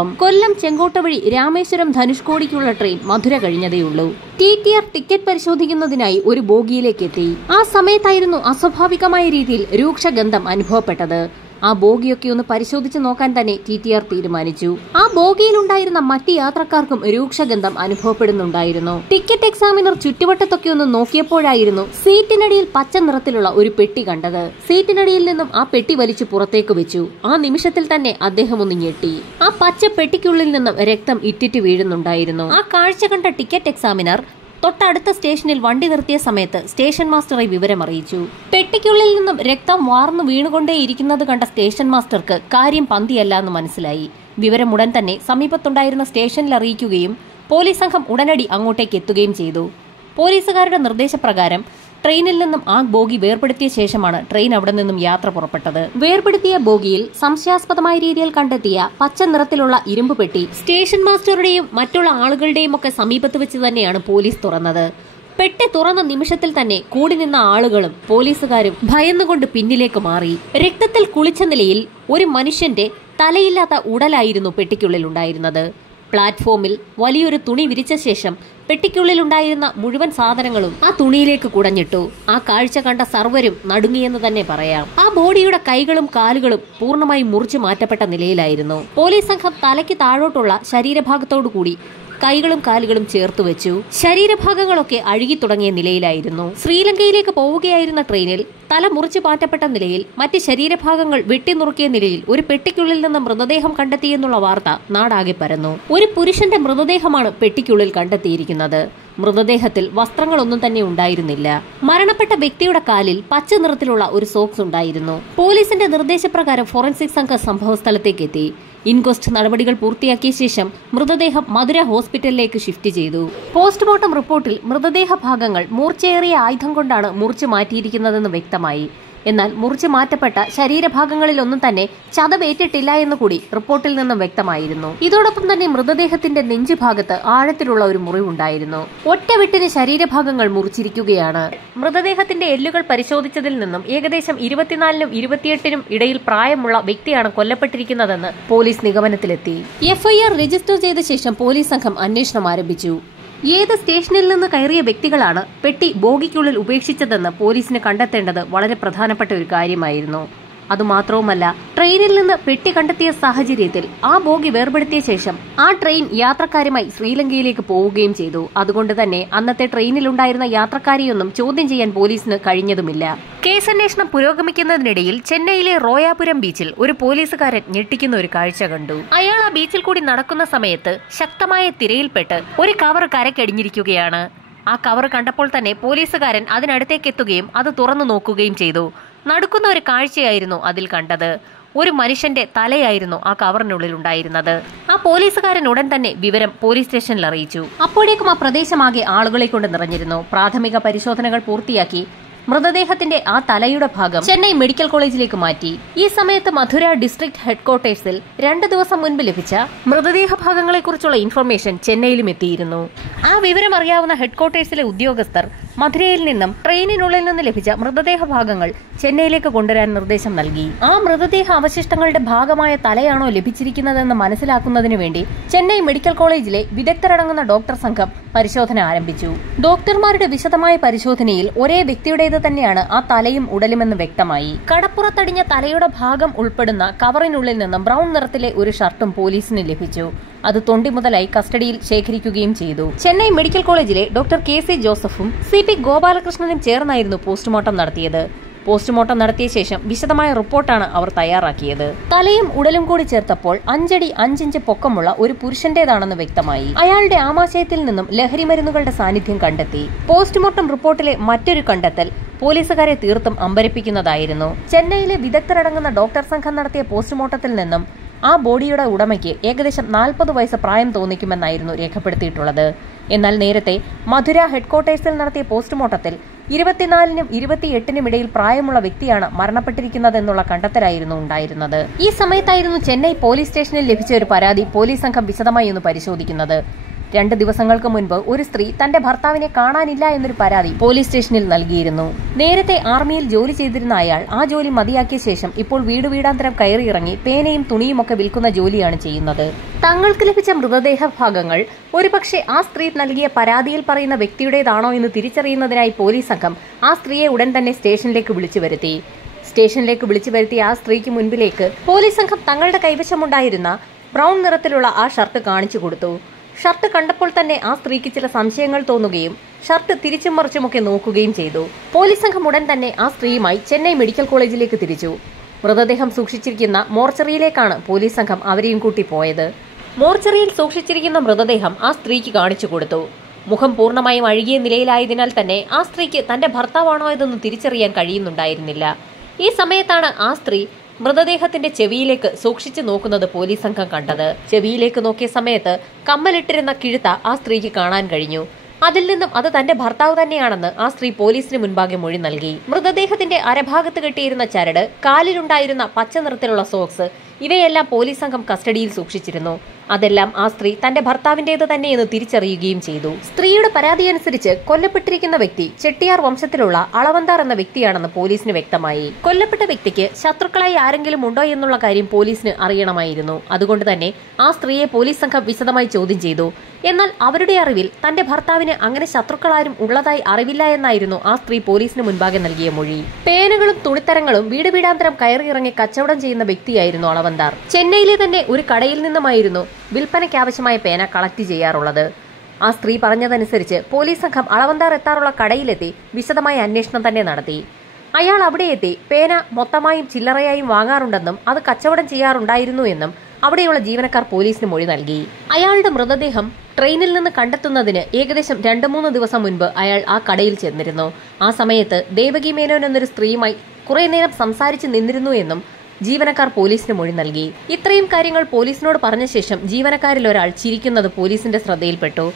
കൊല്ലം ചെങ്കോട്ട വഴി രാമേശ്വരം ധനുഷ്കോടിക്കുള്ള ട്രെയിൻ മധുര കഴിഞ്ഞതേയുള്ളൂ. TTR ticket പരിശോധിക്കുന്നതിനായി ഒരു ബോഗിയിലേക്ക് എത്തി. ആ സമയത്തായിരുന്നു അസ്വാഭാവികമായ രീതിയിൽ രൂക്ഷഗന്ധം അനുഭവപ്പെട്ടത്. ആ ബോഗിയൊക്കെ ഒന്ന് പരിശോധിച്ചു നോക്കാൻ തന്നെ TTR തീരുമാനിച്ചു. ആ ബോഗിയിലുണ്ടായിരുന്ന മറ്റ് യാത്രക്കാർക്കും രൂക്ഷഗന്ധം അനുഭവപ്പെടുന്നുണ്ടായിരുന്നു. ടിക്കറ്റ് എക്സാമിനർ ചുറ്റുവട്ടത്തൊക്കെ ഒന്ന് നോക്കിയപ്പോഴായിരുന്നു സീറ്റിനടിയിൽ പച്ച നിറത്തിലുള്ള ഒരു പെട്ടി കണ്ടത്. സീറ്റിനടിയിൽ നിന്നും ആ പെട്ടി വലിച്ചു പുറത്തേക്ക് വെച്ചു. ആ നിമിഷത്തിൽ തന്നെ അദ്ദേഹം ഒന്ന് ഞെട്ടി. ആ പച്ച പെട്ടിക്കുള്ളിൽ നിന്നും രക്തം ഇറ്റിറ്റ് വീഴുന്നുണ്ടായിരുന്നു. ആ കാഴ്ച കണ്ട ടിക്കറ്റ് എക്സാമിനർ തൊട്ടടുത്ത സ്റ്റേഷനിൽ വണ്ടി നിർത്തിയ സമയത്ത് സ്റ്റേഷൻ മാസ്റ്ററെ വിവരം അറിയിച്ചു. പെട്ടിക്കുള്ളിൽ നിന്നും രക്തം വാർന്നു വീണുകൊണ്ടേയിരിക്കുന്നത് കണ്ട സ്റ്റേഷൻ മാസ്റ്റർക്ക് കാര്യം പന്തിയല്ല എന്ന് മനസ്സിലായി. വിവരം ഉടൻ തന്നെ സമീപത്തുണ്ടായിരുന്ന സ്റ്റേഷനിൽ അറിയിക്കുകയും പോലീസ് സംഘം ഉടനടി അങ്ങോട്ടേക്ക് എത്തുകയും ചെയ്തു. പോലീസുകാരുടെ നിർദ്ദേശപ്രകാരം ട്രെയിനിൽ നിന്നും ആ ബോഗി വേർപെടുത്തിയ ശേഷമാണ് ട്രെയിൻ അവിടെ നിന്നും യാത്ര പുറപ്പെട്ടത്. വേർപെടുത്തിയ ബോഗിയിൽ സംശയാസ്പദമായ രീതിയിൽ കണ്ടെത്തിയ പച്ച നിറത്തിലുള്ള ഇരുമ്പ് പെട്ടി സ്റ്റേഷൻ മാസ്റ്ററുടെയും മറ്റുള്ള ആളുകളുടെയും ഒക്കെ സമീപത്ത് വെച്ച് തന്നെയാണ് പോലീസ് തുറന്നത്. പെട്ടി തുറന്ന നിമിഷത്തിൽ തന്നെ കൂടി നിന്ന ആളുകളും പോലീസുകാരും ഭയന്നുകൊണ്ട് പിന്നിലേക്ക് മാറി. രക്തത്തിൽ കുളിച്ച നിലയിൽ ഒരു മനുഷ്യന്റെ തലയില്ലാത്ത ഉടലായിരുന്നു പെട്ടിക്കുള്ളിൽ ഉണ്ടായിരുന്നത്. പ്ലാറ്റ്ഫോമിൽ വലിയൊരു തുണി വിരിച്ച ശേഷം പെട്ടിക്കുള്ളിലുണ്ടായിരുന്ന മുഴുവൻ സാധനങ്ങളും ആ തുണിയിലേക്ക് കുടഞ്ഞിട്ടു. ആ കാഴ്ച കണ്ട സർവരും നടുങ്ങിയെന്ന് തന്നെ പറയാം. ആ ബോഡിയുടെ കൈകളും കാലുകളും പൂർണ്ണമായി മുറിച്ചു മാറ്റപ്പെട്ട നിലയിലായിരുന്നു. പോലീസ് സംഘം തലയ്ക്ക് താഴോട്ടുള്ള ശരീരഭാഗത്തോടുകൂടി കൈകളും കാലുകളും ചേർത്തു വെച്ചു. ശരീരഭാഗങ്ങളൊക്കെ അഴുകി തുടങ്ങിയ നിലയിലായിരുന്നു. ശ്രീലങ്കയിലേക്ക് പോവുകയായിരുന്ന ട്രെയിനിൽ തല മുറിച്ചു മാറ്റപ്പെട്ട നിലയിൽ മറ്റ് ശരീരഭാഗങ്ങൾ വെട്ടിനുറുക്കിയ നിലയിൽ ഒരു പെട്ടിക്കുള്ളിൽ നിന്ന് മൃതദേഹം കണ്ടെത്തിയെന്നുള്ള വാർത്ത നാടാകെ പരന്നു. ഒരു പുരുഷന്റെ മൃതദേഹമാണ് പെട്ടിക്കുള്ളിൽ കണ്ടെത്തിയിരിക്കുന്നത്. മൃതദേഹത്തിൽ വസ്ത്രങ്ങളൊന്നും തന്നെ ഉണ്ടായിരുന്നില്ല. മരണപ്പെട്ട വ്യക്തിയുടെ കാലിൽ പച്ച നിറത്തിലുള്ള ഒരു സോക്സ് ഉണ്ടായിരുന്നു. പോലീസിന്റെ നിർദ്ദേശപ്രകാരം ഫോറൻസിക് സംഘം സംഭവസ്ഥലത്തേക്ക് എത്തി. ഇൻക്വസ്റ്റ് നടപടികൾ പൂർത്തിയാക്കിയ ശേഷം മൃതദേഹം മധുര ഹോസ്പിറ്റലിലേക്ക് ഷിഫ്റ്റ് ചെയ്തു. പോസ്റ്റ്മോർട്ടം റിപ്പോർട്ടിൽ മൃതദേഹ ഭാഗങ്ങൾ മൂർച്ചയേറിയ ആയുധം കൊണ്ടാണ് മുറിച്ചു മാറ്റിയിരിക്കുന്നതെന്ന് വ്യക്തമായി. എന്നാൽ മുറിച്ചു മാറ്റപ്പെട്ട ശരീരഭാഗങ്ങളിലൊന്നും തന്നെ ചതവേറ്റിട്ടില്ല എന്ന് കൂടി റിപ്പോർട്ടിൽ നിന്നും വ്യക്തമായിരുന്നു. ഇതോടൊപ്പം തന്നെ മൃതദേഹത്തിന്റെ നെഞ്ചുഭാഗത്ത് ആഴത്തിലുള്ള ഒരു മുറിവുണ്ടായിരുന്നു. ഒറ്റവെട്ടിന് ശരീരഭാഗങ്ങൾ മുറിച്ചിരിക്കുകയാണ്. മൃതദേഹത്തിന്റെ എല്ലുകൾ പരിശോധിച്ചതിൽ നിന്നും ഏകദേശം 24-നും 28-നും ഇടയിൽ പ്രായമുള്ള വ്യക്തിയാണ് കൊല്ലപ്പെട്ടിരിക്കുന്നതെന്ന് പോലീസ് നിഗമനത്തിലെത്തി. FIR രജിസ്റ്റർ ചെയ്ത ശേഷം പോലീസ് സംഘം അന്വേഷണം ആരംഭിച്ചു. ഏത് സ്റ്റേഷനിൽ നിന്ന് കയറിയ വ്യക്തികളാണ് പെട്ടി ബോഗിക്കുള്ളിൽ ഉപേക്ഷിച്ചതെന്ന് പോലീസിന് കണ്ടെത്തേണ്ടത് വളരെ പ്രധാനപ്പെട്ട ഒരു കാര്യമായിരുന്നു. അതുമാത്രവുമല്ല, ട്രെയിനിൽ നിന്ന് പെട്ടി കണ്ടെത്തിയ സാഹചര്യത്തിൽ ആ ബോഗി വേർപെടുത്തിയ ശേഷം ആ ട്രെയിൻ യാത്രക്കാരുമായി ശ്രീലങ്കയിലേക്ക് പോവുകയും ചെയ്തു. അതുകൊണ്ട് തന്നെ അന്നത്തെ ട്രെയിനിലുണ്ടായിരുന്ന യാത്രക്കാരെയൊന്നും ചോദ്യം ചെയ്യാൻ പോലീസിന് കഴിഞ്ഞതുമില്ല. കേസന്വേഷണം പുരോഗമിക്കുന്നതിനിടയിൽ ചെന്നൈയിലെ റോയാപുരം ബീച്ചിൽ ഒരു പോലീസുകാരൻ ഞെട്ടിക്കുന്ന ഒരു കാഴ്ച കണ്ടു. അയാൾ ആ ബീച്ചിൽ കൂടി നടക്കുന്ന സമയത്ത് ശക്തമായ തിരയിൽപ്പെട്ട് ഒരു കവർ കരക്കടിഞ്ഞിരിക്കുകയാണ്. ആ കവർ കണ്ടപ്പോൾ തന്നെ പോലീസുകാരൻ അതിനടുത്തേക്ക് എത്തുകയും അത് തുറന്നു നോക്കുകയും ചെയ്തു. നടക്കുന്ന ഒരു കാഴ്ചയായിരുന്നു അതിൽ കണ്ടത്. ഒരു മനുഷ്യന്റെ തലയായിരുന്നു ആ കവറിനുള്ളിൽ ഉണ്ടായിരുന്നത്. ആ പോലീസുകാരൻ ഉടൻ തന്നെ വിവരം പോലീസ് സ്റ്റേഷനിൽ അറിയിച്ചു. അപ്പോഴേക്കും ആ പ്രദേശമാകെ ആളുകളെ കൊണ്ട് നിറഞ്ഞിരുന്നു. പ്രാഥമിക പരിശോധനകൾ പൂർത്തിയാക്കി മൃതദേഹത്തിന്റെ ആ തലയുടെ ഭാഗം ചെന്നൈ മെഡിക്കൽ കോളേജിലേക്ക് മാറ്റി. ഈ സമയത്ത് മധുര ഡിസ്ട്രിക്ട് ഹെഡ്ക്വാർട്ടേഴ്സിൽ 2 ദിവസം മുൻപ് ലഭിച്ച മൃതദേഹ ഭാഗങ്ങളെക്കുറിച്ചുള്ള ഇൻഫർമേഷൻ ചെന്നൈയിലും എത്തിയിരുന്നു. ആ വിവരം അറിയാവുന്ന ഹെഡ്ക്വാർട്ടേഴ്സിലെ ഉദ്യോഗസ്ഥർ മധുരയിൽ നിന്നും ട്രെയിനിനുള്ളിൽ നിന്ന് ലഭിച്ച മൃതദേഹ ഭാഗങ്ങൾ ചെന്നൈയിലേക്ക് കൊണ്ടുവരാൻ നിർദ്ദേശം നൽകി. ആ മൃതദേഹ അവശിഷ്ടങ്ങളുടെ ഭാഗമായ തലയാണോ ലഭിച്ചിരിക്കുന്നതെന്ന് മനസ്സിലാക്കുന്നതിന് വേണ്ടി ചെന്നൈ മെഡിക്കൽ കോളേജിലെ വിദഗ്ധരടങ്ങുന്ന ഡോക്ടർ സംഘം പരിശോധന ആരംഭിച്ചു. ഡോക്ടർമാരുടെ വിശദമായ പരിശോധനയിൽ ഒരേ വ്യക്തിയുടേത് തന്നെയാണ് ആ തലയും ഉടലുമെന്ന് വ്യക്തമായി. കടപ്പുറത്തടിഞ്ഞ തലയുടെ ഭാഗം ഉൾപ്പെടുന്ന കവറിനുള്ളിൽ നിന്നും ബ്രൗൺ നിറത്തിലെ ഒരു ഷർട്ടും പോലീസിന് ലഭിച്ചു. അത് തൊണ്ടി മുതലായി കസ്റ്റഡിയിൽ ശേഖരിക്കുകയും ചെയ്തു. ചെന്നൈ മെഡിക്കൽ കോളേജിലെ ഡോക്ടർ KC ജോസഫും CP ഗോപാലകൃഷ്ണനും ചേർന്നായിരുന്നു പോസ്റ്റ്മോർട്ടം നടത്തിയത്. പോസ്റ്റ്മോർട്ടം നടത്തിയ ശേഷം വിശദമായ റിപ്പോർട്ടാണ് അവർ തയ്യാറാക്കിയത്. തലയും ഉടലും കൂടി ചേർത്തപ്പോൾ 5 അടി 5 ഇഞ്ച് പൊക്കമുള്ള ഒരു പുരുഷന്റേതാണെന്ന് വ്യക്തമായി. അയാളുടെ ആമാശയത്തിൽ നിന്നും ലഹരി മരുന്നുകളുടെ സാന്നിധ്യം കണ്ടെത്തി. പോസ്റ്റ്മോർട്ടം റിപ്പോർട്ടിലെ മറ്റൊരു കണ്ടെത്തൽ പോലീസുകാരെ തീർത്തും അമ്പരപ്പിക്കുന്നതായിരുന്നു. ചെന്നൈയിലെ വിദഗ്ധരടങ്ങുന്ന ഡോക്ടർ സംഘം നടത്തിയ പോസ്റ്റ്മോർട്ടത്തിൽ നിന്നും ആ ബോഡിയുടെ ഉടമയ്ക്ക് ഏകദേശം 40 വയസ്സ് പ്രായം തോന്നിക്കുമെന്നായിരുന്നു രേഖപ്പെടുത്തിയിട്ടുള്ളത്. എന്നാൽ നേരത്തെ മധുര ഹെഡ്ക്വാർട്ടേഴ്സിൽ നടത്തിയ പോസ്റ്റ്മോർട്ടത്തിൽ 24-നും 28-നും ഇടയിൽ പ്രായമുള്ള വ്യക്തിയാണ് മരണപ്പെട്ടിരിക്കുന്നതെന്നുള്ള കണ്ടെത്തലായിരുന്നു ഉണ്ടായിരുന്നത്. ഈ സമയത്തായിരുന്നു ചെന്നൈ പോലീസ് സ്റ്റേഷനിൽ ലഭിച്ച ഒരു പരാതി പോലീസ് സംഘം വിശദമായി ഒന്ന് പരിശോധിക്കുന്നത്. 2 ദിവസങ്ങൾക്ക് മുൻപ് ഒരു സ്ത്രീ തന്റെ ഭർത്താവിനെ കാണാനില്ല എന്നൊരു പരാതി പോലീസ് സ്റ്റേഷനിൽ നൽകിയിരുന്നു. നേരത്തെ ആർമിയിൽ ജോലി ചെയ്തിരുന്ന അയാൾ ആ ജോലി മതിയാക്കിയ ശേഷം ഇപ്പോൾ വീടാന്തരം കയറിയിറങ്ങി പേനയും തുണിയുമൊക്കെ വിൽക്കുന്ന ജോലിയാണ് ചെയ്യുന്നത്. തങ്ങൾക്ക് ലഭിച്ച മൃതദേഹ ഭാഗങ്ങൾ ഒരുപക്ഷെ ആ സ്ത്രീ നൽകിയ പരാതിയിൽ പറയുന്ന വ്യക്തിയുടേതാണോ എന്ന് തിരിച്ചറിയുന്നതിനായി പോലീസ് സംഘം ആ സ്ത്രീയെ ഉടൻ തന്നെ സ്റ്റേഷനിലേക്ക് വിളിച്ചു വരുത്തിയ ആ സ്ത്രീക്ക് മുൻപിലേക്ക് പോലീസ് സംഘം തങ്ങളുടെ കൈവശമുണ്ടായിരുന്ന ബ്രൗൺ നിറത്തിലുള്ള ആ ഷർട്ട് കാണിച്ചു കൊടുത്തു. ഷർട്ട് കണ്ടപ്പോൾ തന്നെ ആ സ്ത്രീക്ക് ചില സംശയങ്ങൾ തോന്നുകയും ഷർട്ട് തിരിച്ചും മറിച്ചുമൊക്കെ നോക്കുകയും ചെയ്തു. പോലീസ് സംഘം ഉടൻ തന്നെ ആ സ്ത്രീയുമായി ചെന്നൈ മെഡിക്കൽ കോളേജിലേക്ക് തിരിച്ചു. മൃതദേഹം സൂക്ഷിച്ചിരിക്കുന്ന മോർച്ചറിയിലേക്കാണ് പോലീസ് സംഘം അവരെയും കൂട്ടി പോയത്. മോർച്ചറിയിൽ സൂക്ഷിച്ചിരിക്കുന്ന മൃതദേഹം ആ സ്ത്രീക്ക് കാണിച്ചു കൊടുത്തു. മുഖം പൂർണ്ണമായും അഴുകിയ നിലയിലായതിനാൽ തന്നെ ആ സ്ത്രീക്ക് തന്റെ ഭർത്താവാണോ ഇതെന്ന് തിരിച്ചറിയാൻ കഴിയുന്നുണ്ടായിരുന്നില്ല. ഈ സമയത്താണ് ആ സ്ത്രീ മൃതദേഹത്തിന്റെ ചെവിയിലേക്ക് സൂക്ഷിച്ചു നോക്കുന്നത് പോലീസ് സംഘം കണ്ടത്. ചെവിയിലേക്ക് നോക്കിയ സമയത്ത് കമ്മലിട്ടിരുന്ന കിഴുത്ത ആ സ്ത്രീക്ക് കാണാൻ കഴിഞ്ഞു. അതിൽ നിന്നും അത് തന്റെ ഭർത്താവ് തന്നെയാണെന്ന് ആ സ്ത്രീ പോലീസിന് മുൻപാകെ മൊഴി നൽകി. മൃതദേഹത്തിന്റെ അരഭാഗത്ത് കെട്ടിയിരുന്ന ചരട്, കാലിലുണ്ടായിരുന്ന പച്ച നിറത്തിലുള്ള സോക്സ് ഇവയെല്ലാം പോലീസ് സംഘം കസ്റ്റഡിയിൽ സൂക്ഷിച്ചിരുന്നു. അതെല്ലാം ആ സ്ത്രീ തന്റെ ഭർത്താവിന്റേത് തന്നെയെന്ന് തിരിച്ചറിയുകയും ചെയ്തു. സ്ത്രീയുടെ പരാതിയനുസരിച്ച് കൊല്ലപ്പെട്ടിരിക്കുന്ന വ്യക്തി ചെട്ടിയാർ വംശത്തിലുള്ള അളവന്താർ എന്ന വ്യക്തിയാണെന്ന് പോലീസിന് വ്യക്തമായി. കൊല്ലപ്പെട്ട വ്യക്തിക്ക് ശത്രുക്കളായി ആരെങ്കിലും ഉണ്ടോ എന്നുള്ള കാര്യം പോലീസിന് അറിയണമായിരുന്നു. അതുകൊണ്ട് തന്നെ ആ സ്ത്രീയെ പോലീസ് സംഘം വിശദമായി ചോദ്യം ചെയ്തു. എന്നാൽ അവരുടെ അറിവിൽ തന്റെ ഭർത്താവിന് അങ്ങനെ ശത്രുക്കളാരും ഉള്ളതായി അറിവില്ല എന്നായിരുന്നു ആ സ്ത്രീ പോലീസിന് മുൻപാകെ നൽകിയ മൊഴി. പേനകളും തുണിത്തരങ്ങളും വീടാന്തരം കയറിയിറങ്ങി കച്ചവടം ചെയ്യുന്ന വ്യക്തിയായിരുന്നു അളവന്താർ. ചെന്നൈയിലെ തന്നെ ഒരു കടയിൽ നിന്നുമായിരുന്നു വിൽപ്പനയ്ക്കാവശ്യമായ പേന കളക്ട് ചെയ്യാറുള്ളത്. ആ സ്ത്രീ പറഞ്ഞതനുസരിച്ച് പോലീസ് സംഘം അളവന്താർ എത്താറുള്ള കടയിലെത്തി വിശദമായ അന്വേഷണം തന്നെ നടത്തി. അയാൾ അവിടെ എത്തി പേന മൊത്തമായും ചില്ലറയായും വാങ്ങാറുണ്ടെന്നും അത് കച്ചവടം ചെയ്യാറുണ്ടായിരുന്നു എന്നും അവിടെയുള്ള ജീവനക്കാർ പോലീസിന് മൊഴി നൽകി. അയാളുടെ മൃതദേഹം ട്രെയിനിൽ നിന്ന് കണ്ടെത്തുന്നതിന് ഏകദേശം 2-3 ദിവസം മുൻപ് അയാൾ ആ കടയിൽ ചെന്നിരുന്നു. ആ സമയത്ത് ദേവകി മേനോൻ എന്നൊരു സ്ത്രീയുമായി കുറെ നേരം സംസാരിച്ച് നിന്നിരുന്നു എന്നും ജീവനക്കാർ പോലീസിന് മൊഴി നൽകി. ഇത്രയും കാര്യങ്ങൾ പോലീസിനോട് പറഞ്ഞ ശേഷം ജീവനക്കാരിൽ ഒരാൾ ചിരിക്കുന്നത് പോലീസിന്റെ ശ്രദ്ധയിൽപ്പെട്ടു.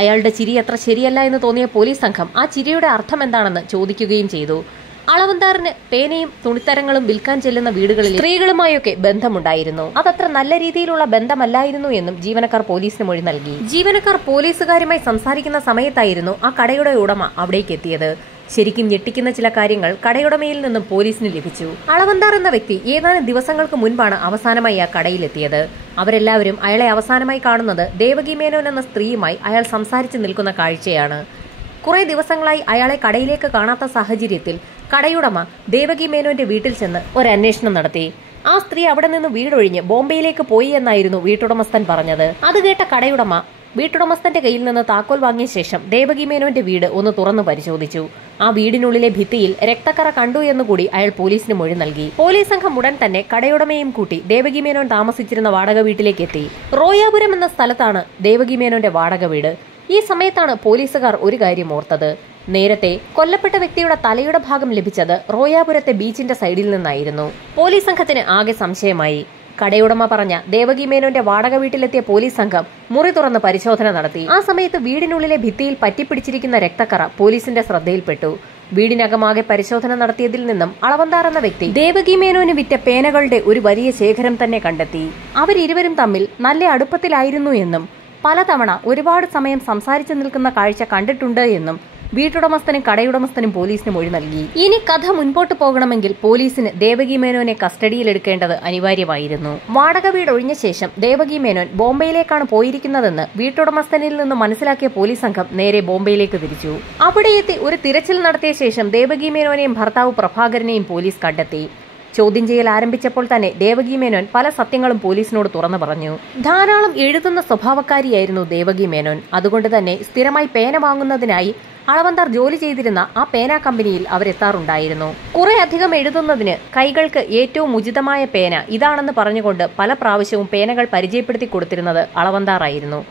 അയാളുടെ ചിരി അത്ര ശരിയല്ല എന്ന് തോന്നിയ പോലീസ് സംഘം ആ ചിരിയുടെ അർത്ഥം എന്താണെന്ന് ചോദിക്കുകയും ചെയ്തു. അളവന്താറിന് പേനയും തുണിത്തരങ്ങളും വിൽക്കാൻ ചെല്ലുന്ന വീടുകളിൽ സ്ത്രീകളുമായൊക്കെ ബന്ധമുണ്ടായിരുന്നു. അതത്ര നല്ല രീതിയിലുള്ള ബന്ധമല്ലായിരുന്നു എന്നും ജീവനക്കാർ പോലീസിന് മൊഴി നൽകി. ജീവനക്കാർ പോലീസുകാരുമായി സംസാരിക്കുന്ന സമയത്തായിരുന്നു ആ കടയുടെ ഉടമ അവിടേക്ക് എത്തിയത്. ശരിക്കും ഞെട്ടിക്കുന്ന ചില കാര്യങ്ങൾ കടയുടമയിൽ നിന്നും പോലീസിന് ലഭിച്ചു. അളവന്താർ എന്ന വ്യക്തി ഏതാനും ദിവസങ്ങൾക്ക് മുൻപാണ് അവസാനമായി ആ കടയിലെത്തിയത്. അവരെല്ലാവരും അയാളെ അവസാനമായി കാണുന്നത് ദേവകി മേനോൻ എന്ന സ്ത്രീയുമായി അയാൾ സംസാരിച്ചു നിൽക്കുന്ന കാഴ്ചയാണ്. കുറെ ദിവസങ്ങളായി അയാളെ കടയിലേക്ക് കാണാത്ത സാഹചര്യത്തിൽ കടയുടമ ദേവകി മേനോന്റെ വീട്ടിൽ ചെന്ന് ഒരു അന്വേഷണം നടത്തി. ആ സ്ത്രീ അവിടെ നിന്ന് വീടൊഴിഞ്ഞ് ബോംബെയിലേക്ക് പോയി എന്നായിരുന്നു വീട്ടുടമസ്ഥൻ പറഞ്ഞത്. അത് കേട്ട കടയുടമ വീട്ടുടമസ്ഥന്റെ കയ്യിൽ നിന്ന് താക്കോൽ വാങ്ങിയ ശേഷം ദേവകി മേനോന്റെ വീട് ഒന്ന് തുറന്നു പരിശോധിച്ചു. ആ വീടിനുള്ളിലെ ഭിത്തിയിൽ രക്തക്കറ കണ്ടു എന്നുകൂടി അയാൾ പോലീസിന് മൊഴി നൽകി. പോലീസ് സംഘം ഉടൻ തന്നെ കടയുടമയും കൂട്ടി ദേവകി മേനോൻ താമസിച്ചിരുന്ന വാടക വീട്ടിലേക്ക് എത്തി. റോയാപുരം എന്ന സ്ഥലത്താണ് ദേവകി മേനോന്റെ വാടക വീട്. ഈ സമയത്താണ് പോലീസുകാർ ഒരു കാര്യം ഓർത്തത്. നേരത്തെ കൊല്ലപ്പെട്ട വ്യക്തിയുടെ തലയുടെ ഭാഗം ലഭിച്ചത് റോയാപുരത്തെ ബീച്ചിന്റെ സൈഡിൽ നിന്നായിരുന്നു. പോലീസ് സംഘത്തിന് ആകെ സംശയമായി. കടയുടമ പറഞ്ഞ ദേവകി മേനോന്റെ വാടക വീട്ടിലെത്തിയ പോലീസ് സംഘം മുറി തുറന്ന് പരിശോധന നടത്തി. ആ സമയത്ത് വീടിനുള്ളിലെ ഭിത്തിയിൽ പറ്റിപ്പിടിച്ചിരിക്കുന്ന രക്തക്കറ പോലീസിന്റെ ശ്രദ്ധയിൽപ്പെട്ടു. വീടിനകമാകെ പരിശോധന നടത്തിയതിൽ നിന്നും അളവന്താർ എന്ന വ്യക്തി ദേവകി മേനോന് വിറ്റ പേനകളുടെ ഒരു വലിയ ശേഖരം തന്നെ കണ്ടെത്തി. അവരിരുവരും തമ്മിൽ നല്ല അടുപ്പത്തിലായിരുന്നു എന്നും പലതവണ ഒരുപാട് സമയം സംസാരിച്ചു നിൽക്കുന്ന കാഴ്ച കണ്ടിട്ടുണ്ട് എന്നും വീട്ടുടമസ്ഥനും കടയുടമസ്ഥനും പോലീസിന് മൊഴി നൽകി. ഇനി കഥ മുൻപോട്ട് പോകണമെങ്കിൽ പോലീസിന് ദേവകി മേനോനെ കസ്റ്റഡിയിലെടുക്കേണ്ടത് അനിവാര്യമായിരുന്നു. വാടക വീട് ഒഴിഞ്ഞ ശേഷം ദേവകി മേനോൻ ബോംബെയിലേക്കാണ് പോയിരിക്കുന്നതെന്ന് വീട്ടുടമസ്ഥനിൽ നിന്ന് മനസ്സിലാക്കിയ പോലീസ് സംഘം നേരെ ബോംബെയിലേക്ക് തിരിച്ചു. അവിടെ എത്തി ഒരു തിരച്ചിൽ നടത്തിയ ശേഷം ദേവകി മേനോനെയും ഭർത്താവ് പ്രഭാകരനെയും പോലീസ് കണ്ടെത്തി. ചോദ്യം ചെയ്യൽ ആരംഭിച്ചപ്പോൾ തന്നെ ദേവകി മേനോൻ പല സത്യങ്ങളും പോലീസിനോട് തുറന്നു പറഞ്ഞു. ധാരാളം എഴുതുന്ന സ്വഭാവക്കാരിയായിരുന്നു ദേവകി മേനോൻ. അതുകൊണ്ട് തന്നെ സ്ഥിരമായി പേന വാങ്ങുന്നതിനായി അളവന്താർ ജോലി ചെയ്തിരുന്ന ആ പേന കമ്പനിയിൽ അവരെത്താറുണ്ടായിരുന്നു. കുറെ അധികം എഴുതുന്നതിന് കൈകൾക്ക് ഏറ്റവും ഉചിതമായ പേന ഇതാണെന്ന് പറഞ്ഞുകൊണ്ട് പല പ്രാവശ്യവും പേനകൾ പരിചയപ്പെടുത്തി കൊടുത്തിരുന്നത് അളവന്താറായിരുന്നു.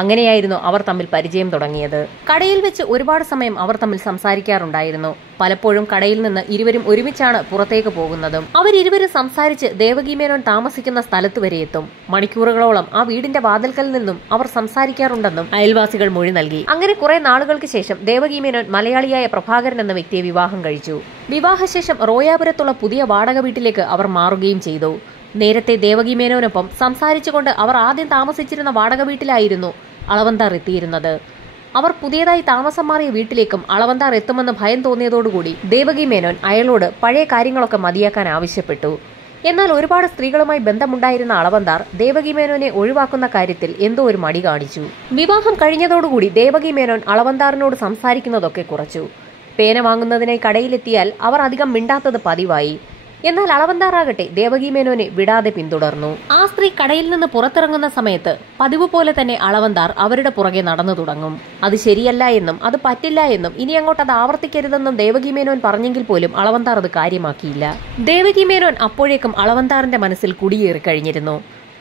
അങ്ങനെയായിരുന്നു അവർ തമ്മിൽ പരിചയം തുടങ്ങിയത്. കടയിൽ വെച്ച് ഒരുപാട് സമയം അവർ തമ്മിൽ സംസാരിക്കാറുണ്ടായിരുന്നു. പലപ്പോഴും കടയിൽ നിന്ന് ഇരുവരും ഒരുമിച്ചാണ് പുറത്തേക്ക് പോകുന്നതും. അവരിരുവരും സംസാരിച്ച് ദേവകി മേനോൻ താമസിക്കുന്ന സ്ഥലത്ത് വരെ എത്തും. മണിക്കൂറുകളോളം ആ വീടിന്റെ വാതിൽക്കൽ നിന്നും അവർ സംസാരിക്കാറുണ്ടെന്നും അയൽവാസികൾ മൊഴി നൽകി. അങ്ങനെ കുറെ നാളുകൾക്ക് ശേഷം ദേവകി മേനോൻ മലയാളിയായ പ്രഭാകരൻ എന്ന വ്യക്തിയെ വിവാഹം കഴിച്ചു. വിവാഹശേഷം റോയാപുരത്തുള്ള പുതിയ വാടക വീട്ടിലേക്ക് അവർ മാറുകയും ചെയ്തു. നേരത്തെ ദേവകി മേനോനൊപ്പം സംസാരിച്ചുകൊണ്ട് അവർ ആദ്യം താമസിച്ചിരുന്ന വാടക വീട്ടിലായിരുന്നു അളവന്താർ എത്തിയിരുന്നത്. അവർ പുതിയതായി താമസം മാറിയ വീട്ടിലേക്കും അളവന്താർ എത്തുമെന്ന് ഭയം തോന്നിയതോടുകൂടി ദേവകി മേനോൻ അയാളോട് പഴയ കാര്യങ്ങളൊക്കെ മതിയാക്കാൻ ആവശ്യപ്പെട്ടു. എന്നാൽ ഒരുപാട് സ്ത്രീകളുമായി ബന്ധമുണ്ടായിരുന്ന അളവന്താർ ദേവകി മേനോനെ ഒഴിവാക്കുന്ന കാര്യത്തിൽ എന്തോ ഒരു മടി കാണിച്ചു. വിവാഹം കഴിഞ്ഞതോടുകൂടി ദേവകി മേനോൻ അളവന്താറിനോട് സംസാരിക്കുന്നതൊക്കെ കുറച്ചു. പേന വാങ്ങുന്നതിനായി കടയിലെത്തിയാൽ അവർ അധികം മിണ്ടാത്തത് പതിവായി. എന്നാൽ അളവന്താറാകട്ടെ ദേവകി മേനോനെ വിടാതെ പിന്തുടർന്നു. ആ സ്ത്രീ കടയിൽ നിന്ന് പുറത്തിറങ്ങുന്ന സമയത്ത് പതിവ് പോലെ തന്നെ അളവന്താർ അവരുടെ പുറകെ നടന്നു തുടങ്ങും. അത് ശരിയല്ല എന്നും അത് പറ്റില്ല എന്നും ഇനി അങ്ങോട്ട് അത് ആവർത്തിക്കരുതെന്നും ദേവകി മേനോൻ പറഞ്ഞെങ്കിൽ പോലും അളവന്താർ അത് കാര്യമാക്കിയില്ല. ദേവകി മേനോൻ അപ്പോഴേക്കും അളവന്താറിന്റെ മനസ്സിൽ കുടിയേറി കഴിഞ്ഞിരുന്നു.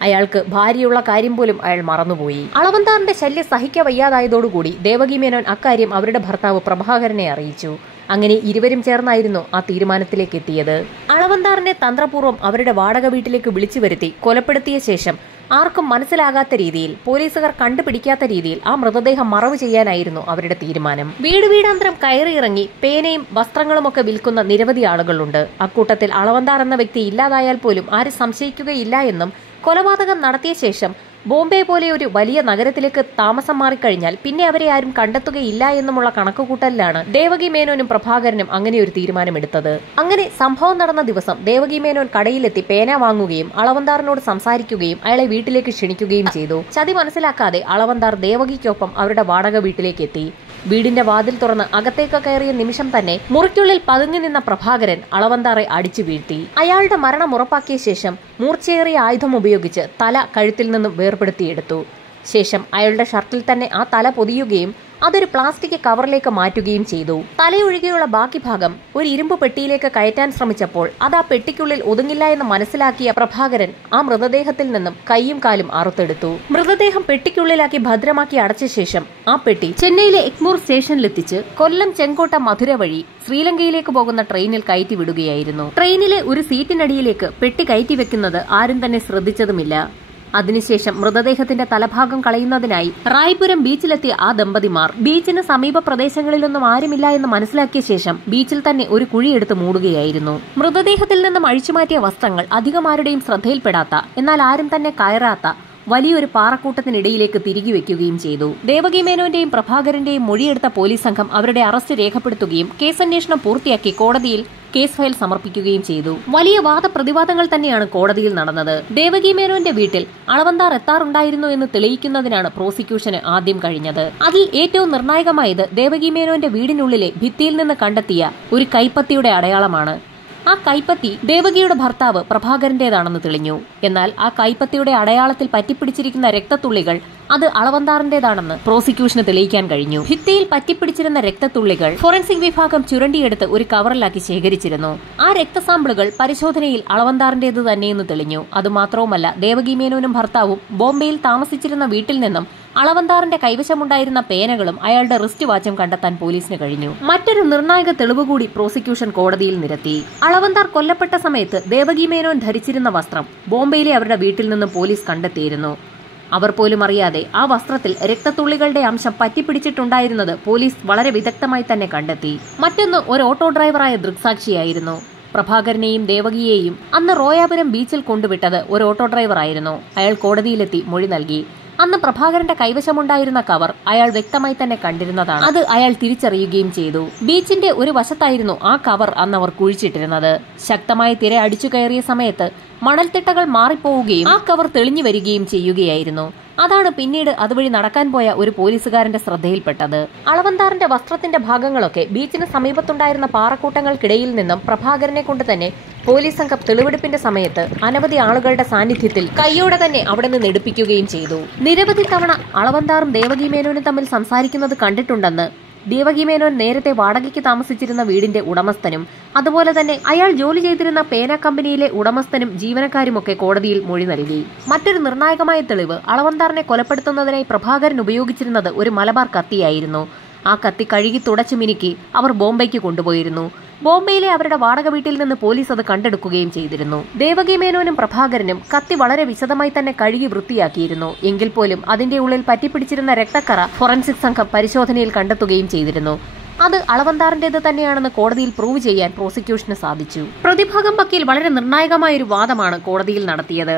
അയാൾക്ക് ഭാര്യയുള്ള കാര്യം പോലും അയാൾ മറന്നുപോയി. അളവന്താറിന്റെ ശല്യം സഹിക്കവയ്യാതായതോടുകൂടി ദേവകി മേനോൻ അക്കാര്യം അവരുടെ ഭർത്താവ് പ്രഭാകരനെ അറിയിച്ചു. അങ്ങനെ ഇരുവരും ചേർന്നായിരുന്നു ആ തീരുമാനത്തിലേക്ക് എത്തിയത്. അളവന്താറിനെ തന്ത്രപൂർവ്വം അവരുടെ വാടക വീട്ടിലേക്ക് വിളിച്ചു വരുത്തി കൊലപ്പെടുത്തിയ ശേഷം ആർക്കും മനസ്സിലാകാത്ത രീതിയിൽ, പോലീസുകാർ കണ്ടുപിടിക്കാത്ത രീതിയിൽ ആ മൃതദേഹം മറവ് ചെയ്യാനായിരുന്നു അവരുടെ തീരുമാനം. വീടാന്തരം കയറിയിറങ്ങി പേനയും വസ്ത്രങ്ങളുമൊക്കെ വിൽക്കുന്ന നിരവധി ആളുകളുണ്ട്. അക്കൂട്ടത്തിൽ അളവന്താർ എന്ന വ്യക്തി ഇല്ലാതായാൽ പോലും ആരും സംശയിക്കുകയില്ല എന്നും കൊലപാതകം നടത്തിയ ശേഷം ബോംബെ പോലെ ഒരു വലിയ നഗരത്തിലേക്ക് താമസം മാറിക്കഴിഞ്ഞാൽ പിന്നെ അവരെ ആരും കണ്ടെത്തുകയില്ല എന്നുമുള്ള കണക്കുകൂട്ടലിലാണ് ദേവകി മേനോനും പ്രഭാകരനും അങ്ങനെ ഒരു തീരുമാനമെടുത്തത്. അങ്ങനെ സംഭവം നടന്ന ദിവസം ദേവകി മേനോൻ കടയിലെത്തി പേന വാങ്ങുകയും അളവന്താറിനോട് സംസാരിക്കുകയും അയാളെ വീട്ടിലേക്ക് ക്ഷണിക്കുകയും ചെയ്തു. ചതി മനസ്സിലാക്കാതെ അളവന്താർ ദേവകിക്കൊപ്പം അവരുടെ വാടക വീട്ടിലേക്ക് എത്തി. വീടിന്റെ വാതിൽ തുറന്ന് അകത്തേക്ക് കയറിയ നിമിഷം തന്നെ മുറിക്കുള്ളിൽ പതുങ്ങി നിന്ന പ്രഭാകരൻ അളവന്താറെ അടിച്ചു വീഴ്ത്തി. അയാളുടെ മരണം ഉറപ്പാക്കിയ ശേഷം മൂർച്ചയേറിയ ആയുധം ഉപയോഗിച്ച് തല കഴുത്തിൽ നിന്നും വേർപെടുത്തിയെടുത്തു. ശേഷം അയാളുടെ ഷർട്ടിൽ തന്നെ ആ തല പൊതിയുകയും അതൊരു പ്ലാസ്റ്റിക് കവറിലേക്ക് മാറ്റുകയും ചെയ്തു. തലയൊഴികെയുള്ള ബാക്കി ഭാഗം ഒരു ഇരുമ്പ് പെട്ടിയിലേക്ക് കയറ്റാൻ ശ്രമിച്ചപ്പോൾ അത് ആ പെട്ടിക്കുള്ളിൽ ഒതുങ്ങില്ല എന്ന് മനസ്സിലാക്കിയ പ്രഭാകരൻ ആ മൃതദേഹത്തിൽ നിന്നും കൈയും കാലും അറുത്തെടുത്തു. മൃതദേഹം പെട്ടിക്കുള്ളിലാക്കി ഭദ്രമാക്കി അടച്ച ശേഷം ആ പെട്ടി ചെന്നൈയിലെ എഗ്മൂർ സ്റ്റേഷനിലെത്തിച്ച് കൊല്ലം, ചെങ്കോട്ട, മധുര വഴി ശ്രീലങ്കയിലേക്ക് പോകുന്ന ട്രെയിനിൽ കയറ്റി വിടുകയായിരുന്നു. ട്രെയിനിലെ ഒരു സീറ്റിനടിയിലേക്ക് പെട്ടി കയറ്റി വെക്കുന്നത് ആരും തന്നെ ശ്രദ്ധിച്ചതുമില്ല. അതിനുശേഷം മൃതദേഹത്തിന്റെ തലഭാഗം കളയുന്നതിനായി റായ്പുരം ബീച്ചിലെത്തിയ ആ ദമ്പതിമാർ ബീച്ചിന് സമീപ പ്രദേശങ്ങളിലൊന്നും ആരുമില്ല എന്ന് മനസ്സിലാക്കിയ ശേഷം ബീച്ചിൽ തന്നെ ഒരു കുഴിയെടുത്ത് മൂടുകയായിരുന്നു. മൃതദേഹത്തിൽ നിന്നും അഴിച്ചുമാറ്റിയ വസ്ത്രങ്ങൾ അധികം ആരുടെയും ശ്രദ്ധയിൽപ്പെടാത്ത, എന്നാൽ ആരും തന്നെ കയറാത്ത വലിയൊരു പാറക്കൂട്ടത്തിനിടയിലേക്ക് തിരികെ വെക്കുകയും ചെയ്തു. ദേവകി മേനോന്റെയും പ്രഭാകരന്റെയും മൊഴിയെടുത്ത പോലീസ് സംഘം അവരുടെ അറസ്റ്റ് രേഖപ്പെടുത്തുകയും കേസന്വേഷണം പൂർത്തിയാക്കി കോടതിയിൽ കേസ് ഫയൽ സമർപ്പിക്കുകയും ചെയ്തു. വലിയ വാദപ്രതിവാദങ്ങൾ തന്നെയാണ് കോടതിയിൽ നടന്നത്. ദേവകി മേനോന്റെ വീട്ടിൽ അളവന്താർ എത്താറുണ്ടായിരുന്നു എന്ന് തെളിയിക്കുന്നതിനാണ് പ്രോസിക്യൂഷന് ആദ്യം കഴിഞ്ഞത്. അതിൽ ഏറ്റവും നിർണായകമായത് ദേവകി മേനോന്റെ വീടിനുള്ളിലെ ഭിത്തിയിൽ നിന്ന് കണ്ടെത്തിയ ഒരു കൈപ്പത്തിയുടെ അടയാളമാണ്. ആ കൈപ്പത്തി ദേവകിയുടെ ഭർത്താവ് പ്രഭാകരന്റേതാണെന്ന് തെളിഞ്ഞു. എന്നാൽ ആ കൈപ്പത്തിയുടെ അടയാളത്തിൽ പറ്റിപ്പിടിച്ചിരിക്കുന്ന രക്തത്തുള്ളികൾ അത് അളവന്താറിന്റേതാണെന്ന് പ്രോസിക്യൂഷന് തെളിയിക്കാൻ കഴിഞ്ഞു. ഭിത്തിയിൽ പറ്റിപ്പിടിച്ചിരുന്ന രക്തത്തുള്ളികൾ ഫോറൻസിക് വിഭാഗം ചുരണ്ടിയെടുത്ത് ഒരു കവറിലാക്കി ശേഖരിച്ചിരുന്നു. ആ രക്തസാമ്പിളുകൾ പരിശോധനയിൽ അളവന്താറിന്റേത് തന്നെയെന്ന് തെളിഞ്ഞു. അതുമാത്രവുമല്ല, ദേവകി മേനോനും ഭർത്താവും ബോംബെയിൽ താമസിച്ചിരുന്ന വീട്ടിൽ നിന്നും അളവന്താറിന്റെ കൈവശമുണ്ടായിരുന്ന പേനകളും അയാളുടെ റിസ്റ്റ് വാച്ചും കണ്ടെത്താൻ പോലീസിന് കഴിഞ്ഞു. മറ്റൊരു നിർണായക തെളിവ് കൂടി പ്രോസിക്യൂഷൻ കോടതിയിൽ നിരത്തി. അളവന്താർ കൊല്ലപ്പെട്ട സമയത്ത് ദേവകി മേനോൻ ധരിച്ചിരുന്ന വസ്ത്രം ബോംബെയിലെ അവരുടെ വീട്ടിൽ നിന്ന് പോലീസ് കണ്ടെത്തിയിരുന്നു. അവർ പോലും അറിയാതെ ആ വസ്ത്രത്തിൽ രക്തത്തുള്ളികളുടെ അംശം പറ്റിപ്പിടിച്ചിട്ടുണ്ടായിരുന്നത് പോലീസ് വളരെ വിദഗ്ധമായി തന്നെ കണ്ടെത്തി. മറ്റൊന്ന് ഒരു ഓട്ടോ ഡ്രൈവറായ ദൃക്സാക്ഷിയായിരുന്നു. പ്രഭാകരനെയും ദേവകിയെയും അന്ന് റോയാപുരം ബീച്ചിൽ കൊണ്ടുവിട്ടത് ഒരു ഓട്ടോ ഡ്രൈവറായിരുന്നു. അയാൾ കോടതിയിലെത്തി മൊഴി നൽകി. അന്ന് പ്രഭാകരന്റെ കൈവശമുണ്ടായിരുന്ന കവർ അയാൾ വ്യക്തമായി തന്നെ കണ്ടിരുന്നതാണ്. അത് അയാൾ തിരിച്ചറിയുകയും ചെയ്തു. ബീച്ചിന്റെ ഒരു വശത്തായിരുന്നു ആ കവർ അന്ന് അവർ കുഴിച്ചിട്ടിരുന്നത്. ശക്തമായ തിര അടിച്ചു കയറിയ സമയത്ത് മണൽത്തിട്ടകൾ മാറിപ്പോവുകയും ആ കവർ തെളിഞ്ഞു വരികയും ചെയ്യുകയായിരുന്നു. അതാണ് പിന്നീട് അതുവഴി നടക്കാൻ പോയ ഒരു പോലീസുകാരന്റെ ശ്രദ്ധയിൽപ്പെട്ടത്. അളവന്താറിന്റെ വസ്ത്രത്തിന്റെ ഭാഗങ്ങളൊക്കെ ബീച്ചിന് സമീപത്തുണ്ടായിരുന്ന പാറക്കൂട്ടങ്ങൾക്കിടയിൽ നിന്നും പ്രഭാകരനെ കൊണ്ട് തന്നെ പോലീസ് സംഘം തെളിവെടുപ്പിന്റെ സമയത്ത് അനവധി ആളുകളുടെ സാന്നിധ്യത്തിൽ കൈയോടെ തന്നെ അവിടെ നിന്ന് എടുപ്പിക്കുകയും ചെയ്തു. നിരവധി തവണ അളവന്താറും ദേവകി മേനോനും തമ്മിൽ സംസാരിക്കുന്നത് കണ്ടിട്ടുണ്ടെന്ന് ദേവകി മേനോൻ നേരത്തെ വാടകയ്ക്ക് താമസിച്ചിരുന്ന വീടിന്റെ ഉടമസ്ഥനും അതുപോലെ തന്നെ അയാൾ ജോലി ചെയ്തിരുന്ന പേന കമ്പനിയിലെ ഉടമസ്ഥനും ജീവനക്കാരുമൊക്കെ കോടതിയിൽ മൊഴി നൽകി. മറ്റൊരു നിർണായകമായ തെളിവ് അളവന്താറിനെ കൊലപ്പെടുത്തുന്നതിനായി പ്രഭാകരൻ ഉപയോഗിച്ചിരുന്നത് ഒരു മലബാർ കത്തിയായിരുന്നു. ആ കത്തി കഴുകി തുടച്ചു മിനുക്കി അവർ ബോംബെക്ക് കൊണ്ടുപോയിരുന്നു. ബോംബെയിലെ അവരുടെ വാടക വീട്ടിൽ നിന്ന് പോലീസ് അത് കണ്ടെടുക്കുകയും ചെയ്തിരുന്നു. ദേവകി മേനോനും പ്രഭാകരനും കത്തി വളരെ വിശദമായി തന്നെ കഴുകി വൃത്തിയാക്കിയിരുന്നു. എങ്കിൽ പോലും അതിന്റെ ഉള്ളിൽ പറ്റിപ്പിടിച്ചിരുന്ന രക്തക്കറ ഫോറൻസിക് സംഘം പരിശോധനയിൽ കണ്ടെത്തുകയും ചെയ്തിരുന്നു. അത് അളവന്താറിന്റേത് തന്നെയാണെന്ന് കോടതിയിൽ പ്രൂവ് ചെയ്യാൻ പ്രോസിക്യൂഷന് സാധിച്ചു. പ്രതിഭാഗം വക്കീൽ വളരെ നിർണായകമായ ഒരു വാദമാണ് കോടതിയിൽ നടത്തിയത്.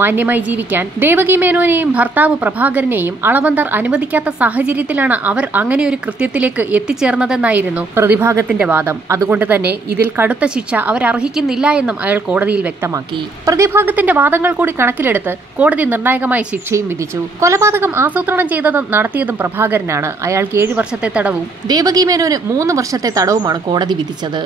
മാന്യമായി ജീവിക്കാൻ ദേവകി മേനോനെയും ഭർത്താവ് പ്രഭാകരനെയും അളവന്തർ അനുവദിക്കാത്ത സാഹചര്യത്തിലാണ് അവർ അങ്ങനെയൊരു കൃത്യത്തിലേക്ക് എത്തിച്ചേർന്നതെന്നായിരുന്നു പ്രതിഭാഗത്തിന്റെ വാദം. അതുകൊണ്ട് തന്നെ ഇതിൽ കടുത്ത ശിക്ഷ അവർ അർഹിക്കുന്നില്ല എന്നും അയാൾ കോടതിയിൽ വ്യക്തമാക്കി. പ്രതിഭാഗത്തിന്റെ വാദങ്ങൾ കൂടി കണക്കിലെടുത്ത് കോടതി നിർണായകമായ ശിക്ഷയും വിധിച്ചു. കൊലപാതകം ആസൂത്രണം ചെയ്തതും നടത്തിയതും പ്രഭാകരനാണ്. അയാൾക്ക് 7 വർഷത്തെ തടവും ദേവകി മേനോന് 3 വർഷത്തെ തടവുമാണ് കോടതി വിധിച്ചത്.